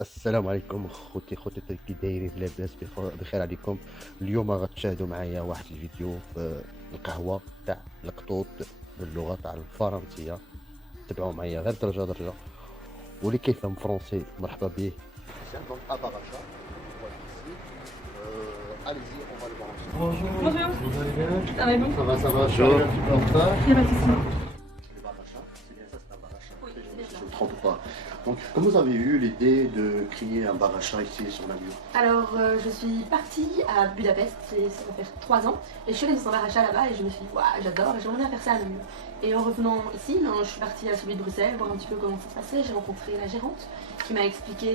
السلام عليكم خوتي كي دايرين لاباس بخير عليكم. اليوم غتشاهدوا معايا واحد الفيديو في القهوة تاع القطوط باللغة تاع الفرنسية. تبعوا معايا غير درجة درجة، واللي كيفهم فرونسي مرحبا به. Bonjour, ça va et vous? Ça va, je suis Bonjour. un petit peu en retard. Il n'y a pas de souci. Le Baracha, c'est bien ça, c'est un Baracha. Oui, Après, c'est bien je ça. ne me trompe pas. Donc, comment vous avez eu l'idée de créer un Baracha ici sur Namur? Alors, je suis partie à Budapest, ça va faire 3 ans, et je suis allée dans un bar achat là-bas et je me suis dit, waouh, j'adore, et j'aimerais bien faire ça à Namur. Et en revenant ici, je suis partie à celui de Bruxelles, voir un petit peu comment ça se passait. J'ai rencontré la gérante qui m'a expliqué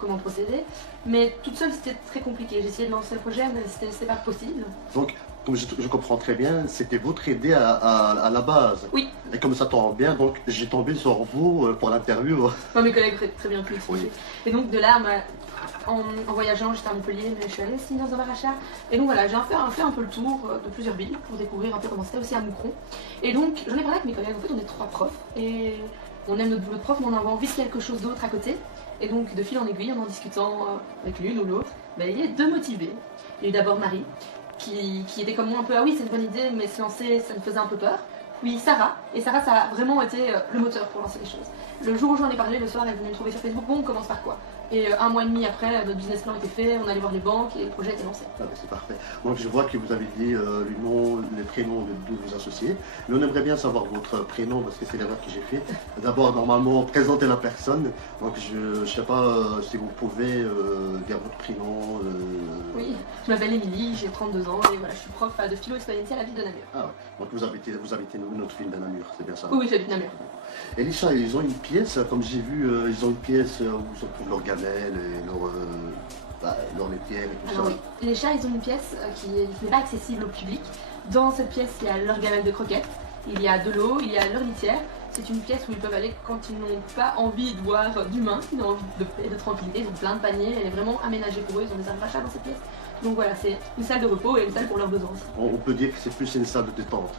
comment procéder. Mais toute seule, c'était très compliqué. J'ai essayé de lancer le projet, mais c'était pas possible. Donc, comme je comprends très bien, c'était votre idée à la base. Oui, Et comme ça tombe bien, donc j'ai tombé sur vous pour l'interview. moi, mes collègues auraient très bien pu expliquer. Et donc, de là, en voyageant, j'étais à Montpellier, mais je suis allée aussi dans un bar achat. Et donc voilà, j'ai fait un peu le tour de plusieurs villes pour découvrir un peu comment c'était aussi à Moucron. Et donc, j'en ai parlé avec mes collègues. En fait, on est 3 profs et on aime notre boulot de prof, mais on a envie de quelque chose d'autre à côté. Et donc, de fil en aiguille, en discutant avec l'une ou l'autre, il y a 2 motivés. Il y a eu d'abord Marie, qui était comme moi un peu, ah oui, c'est une bonne idée, mais se lancer, ça me faisait un peu peur. Puis Sarah, et Sarah, ça a vraiment été le moteur pour lancer les choses. Le jour où j'en ai parlé, le soir, elle est venue me trouver sur Facebook, bon, on commence par quoi? Et 1 mois et demi après, notre business plan était fait, on allait voir les banques et le projet était lancé. Ah, ben, c'est parfait. Donc je vois que vous avez dit le nom, les prénoms de vos associés. Mais on aimerait bien savoir votre prénom parce que c'est l'erreur que j'ai fait. D'abord, normalement, présenter la personne. Donc je ne sais pas si vous pouvez dire votre prénom. Oui, je m'appelle Émilie, j'ai 32 ans et voilà, je suis prof de philo expérientielle à la ville de Namur. Ah ouais. Donc vous habitez notre ville de Namur, c'est bien ça? Oui, j'habite Namur. Et les chats, ils ont une pièce, comme j'ai vu, ils ont une pièce où ils trouvent leurs gamelles et leur laitière et tout Alors ça. oui, les chats, ils ont une pièce qui n'est pas accessible au public. Dans cette pièce, il y a leur gamelle de croquettes, il y a de l'eau, il y a leur litière. C'est une pièce où ils peuvent aller quand ils n'ont pas envie de voir d'humains, ils ont envie de paix, de tranquillité, ils ont plein de paniers, elle est vraiment aménagée pour eux, ils ont des arbres à chat dans cette pièce. Donc voilà, c'est une salle de repos et une salle pour leurs besoins aussi. On peut dire que c'est plus une salle de détente.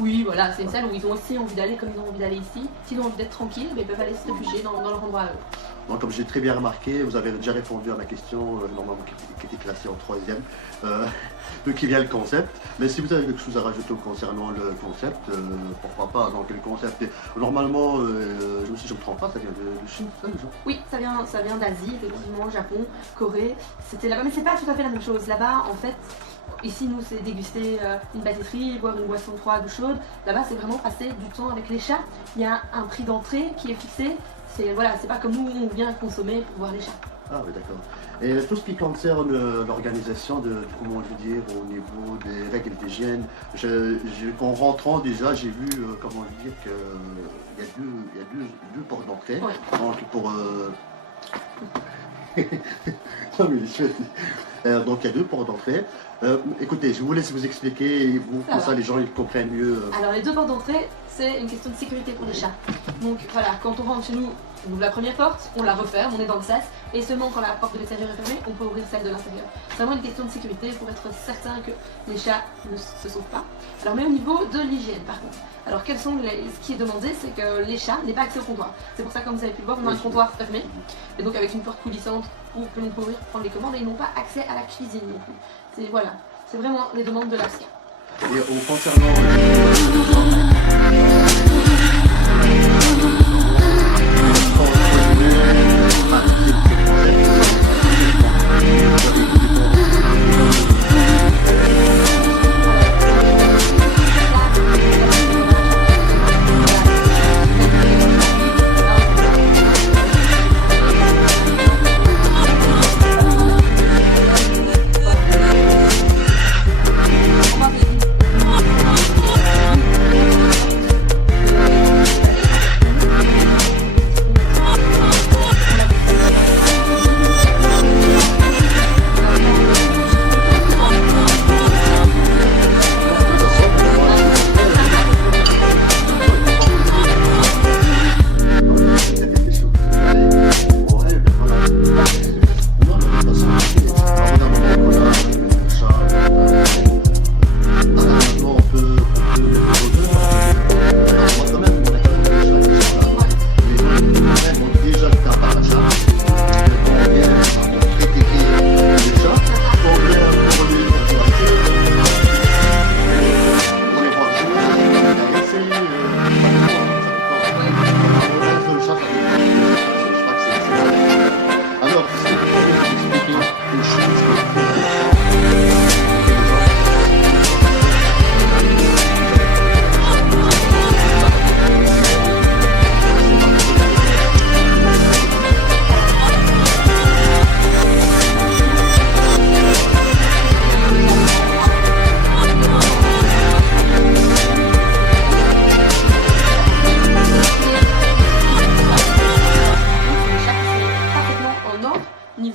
Oui, voilà, c'est une salle où ils ont aussi envie d'aller comme ils ont envie d'aller ici. S'ils ont envie d'être tranquilles, ils peuvent aller se réfugier dans leur endroit à eux. Donc, comme j'ai très bien remarqué, vous avez déjà répondu à ma question, normalement qui était classée en 3e, de qui vient le concept. Mais si vous avez quelque chose à rajouter concernant le concept, pourquoi pas. Donc le concept, normalement, si je ne me trompe pas, ça vient de Chine, ça déjà? Oui, ça vient d'Asie, effectivement, Japon, Corée. C'était là-bas, mais c'est pas tout à fait la même chose. Là-bas, en fait, ici, nous, c'est déguster une pâtisserie, boire une boisson froide ou chaude. Là-bas, c'est vraiment passer du temps avec les chats. Il y a un prix d'entrée qui est fixé. C'est pas comme nous, on vient consommer pour voir les chats. Ah oui, d'accord. Et tout ce qui concerne l'organisation comment je veux dire, au niveau des règles d'hygiène, en rentrant déjà, j'ai vu, comment je veux dire, qu'il y a deux portes d'entrée. Ouais. Donc pour... Non, mais je donc il y a 2 portes d'entrée. Écoutez, je vous laisse vous expliquer, et vous, comme ça les gens ils comprennent mieux. Alors les 2 portes d'entrée, c'est une question de sécurité pour les chats. Donc voilà, quand on rentre chez nous, on ouvre la première porte, on la referme, on est dans le sas, et seulement quand la porte de l'extérieur est fermée, on peut ouvrir celle de l'intérieur. C'est vraiment une question de sécurité pour être certain que les chats ne se sauvent pas. Alors mais au niveau de l'hygiène par contre, alors ce qui est demandé, c'est que les chats n'aient pas accès au comptoir. C'est pour ça que comme vous avez pu le voir, on a un comptoir fermé, et donc avec une porte coulissante où l'on peut ouvrir pour prendre les commandes, et ils n'ont pas accès à la cuisine non plus. C'est vraiment les demandes de l'ASCA. Et concernant...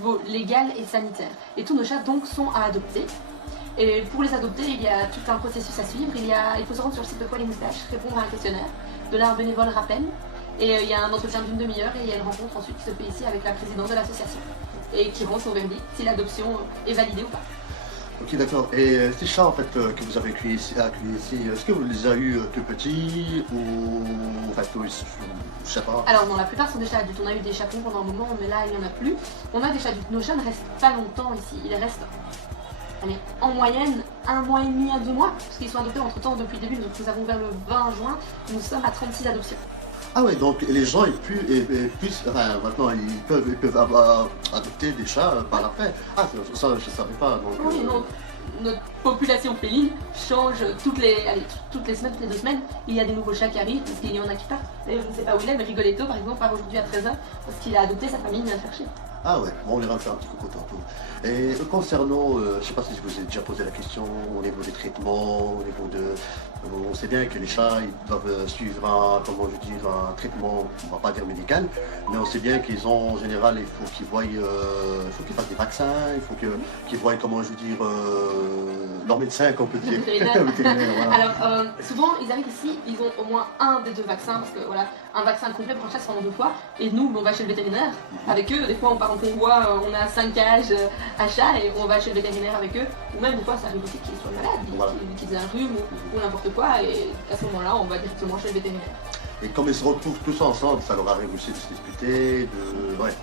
niveau légal et sanitaire. Et tous nos chats donc sont à adopter. Et pour les adopter, il y a tout un processus à suivre. Il faut se rendre sur le site de Poil et Moustache, répondre à un questionnaire. De là, un bénévole rappelle. Et il y a un entretien d'une demi-heure et il y a une rencontre ensuite qui se fait ici avec la présidente de l'association. Et qui rend son verdict si l'adoption est validée ou pas. Ok, d'accord. Et ces chats en fait que vous avez accueillis ici, est-ce que vous les avez eu tout petits ou en fait, je sais pas. Alors non, la plupart sont des chats adultes. On a eu des chatons pendant un moment, mais là il n'y en a plus. On a des chats adultes. Nos chats ne restent pas longtemps ici. Ils restent en moyenne 1 mois et demi à 2 mois, parce qu'ils sont adoptés entre temps depuis le début. Donc nous avons ouvert le 20 juin. Nous sommes à 36 adoptions. Ah ouais, donc les gens maintenant ils peuvent adopter des chats par après. Ah ça je ne savais pas. Donc, Oui, donc notre population féline change toutes les semaines, toutes les 2 semaines. Il y a des nouveaux chats qui arrivent, parce qu'il y en a qui partent. D'ailleurs, je ne sais pas où il est, mais Rigoletto par exemple part aujourd'hui à 13h, parce qu'il a adopté, sa famille vient le chercher. Ah ouais, bon, on ira faire un petit coucou tantôt. Et concernant, je ne sais pas si je vous ai déjà posé la question au niveau des traitements, au niveau de... On sait bien que les chats, ils doivent suivre un traitement, on va pas dire médical, mais on sait bien qu'ils ont, en général, il faut qu'ils voient, il faut qu'ils fassent des vaccins, il faut qu'ils voient, leur médecin, qu'on peut dire. Vétérinaire. Voilà. Alors, souvent, ils arrivent ici, ils ont au moins un des 2 vaccins, parce que voilà, un vaccin complet pour un chat, c'est en 2 fois. Et nous, on va chez le vétérinaire avec eux. Des fois, on part en convoi, on a 5 cages à chats et on va chez le vétérinaire avec eux. Ou même, des fois, ça arrive aussi qu'ils soient malades, Voilà. qu'ils aient un rhume ou n'importe quoi. Et à ce moment-là, on va directement chez le vétérinaire. Et comme ils se retrouvent tous ensemble, ça leur arrive aussi de se disputer, Ouais.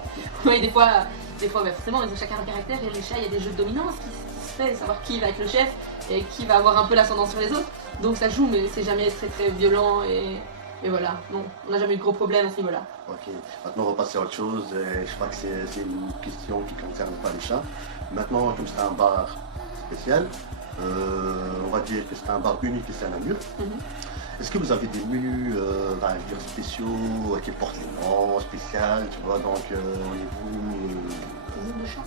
Oui, des fois forcément, ils ont chacun un caractère. Et les chats, il y a des jeux de dominance qui se fait, savoir qui va être le chef et qui va avoir un peu l'ascendant sur les autres. Donc ça joue, mais c'est jamais très très violent et voilà. Non, on n'a jamais eu de gros problèmes à ce niveau-là. Ok, maintenant on va passer à autre chose. Je crois que c'est une question qui ne concerne pas les chats. Maintenant, comme c'est un bar spécial, on va dire que c'est un bar unique ici à Namur. Est-ce que vous avez des menus spéciaux qui portent les noms spéciaux, tu vois, donc De chat.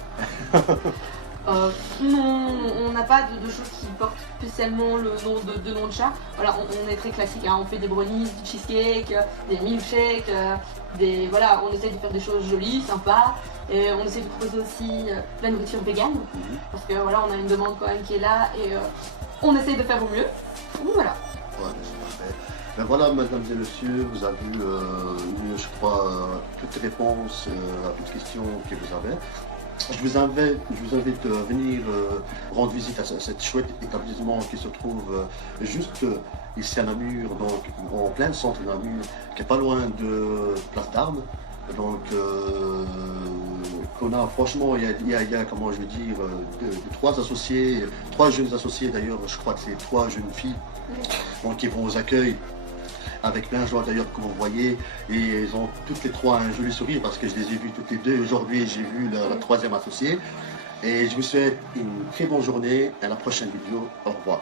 Non, on n'a pas de choses qui portent spécialement le nom de nom de chat. Voilà, on est très classique, hein. On fait des brownies, du cheesecake, des milkshakes, voilà, on essaie de faire des choses jolies, sympas. Et on essaie de proposer aussi de la nourriture végane, parce que voilà, on a une demande quand même qui est là et on essaie de faire au mieux. Donc voilà. Ouais, c'est parfait. Ben voilà, mesdames et messieurs, vous avez eu, je crois, toutes les réponses à toutes les questions que vous avez. Je vous invite à venir rendre visite à cet chouette établissement qui se trouve juste ici à Namur, donc en plein centre de Namur, qui n'est pas loin de Place d'Armes. Donc, qu'on a, franchement, il y a comment je veux dire, trois jeunes associés d'ailleurs, je crois que c'est 3 jeunes filles, donc qui vont aux accueils avec plein de joie d'ailleurs, comme vous voyez, et elles ont toutes les 3 un joli sourire parce que je les ai vues toutes les 2. Aujourd'hui, j'ai vu la 3e associée. Et je vous souhaite une très bonne journée. À la prochaine vidéo. Au revoir.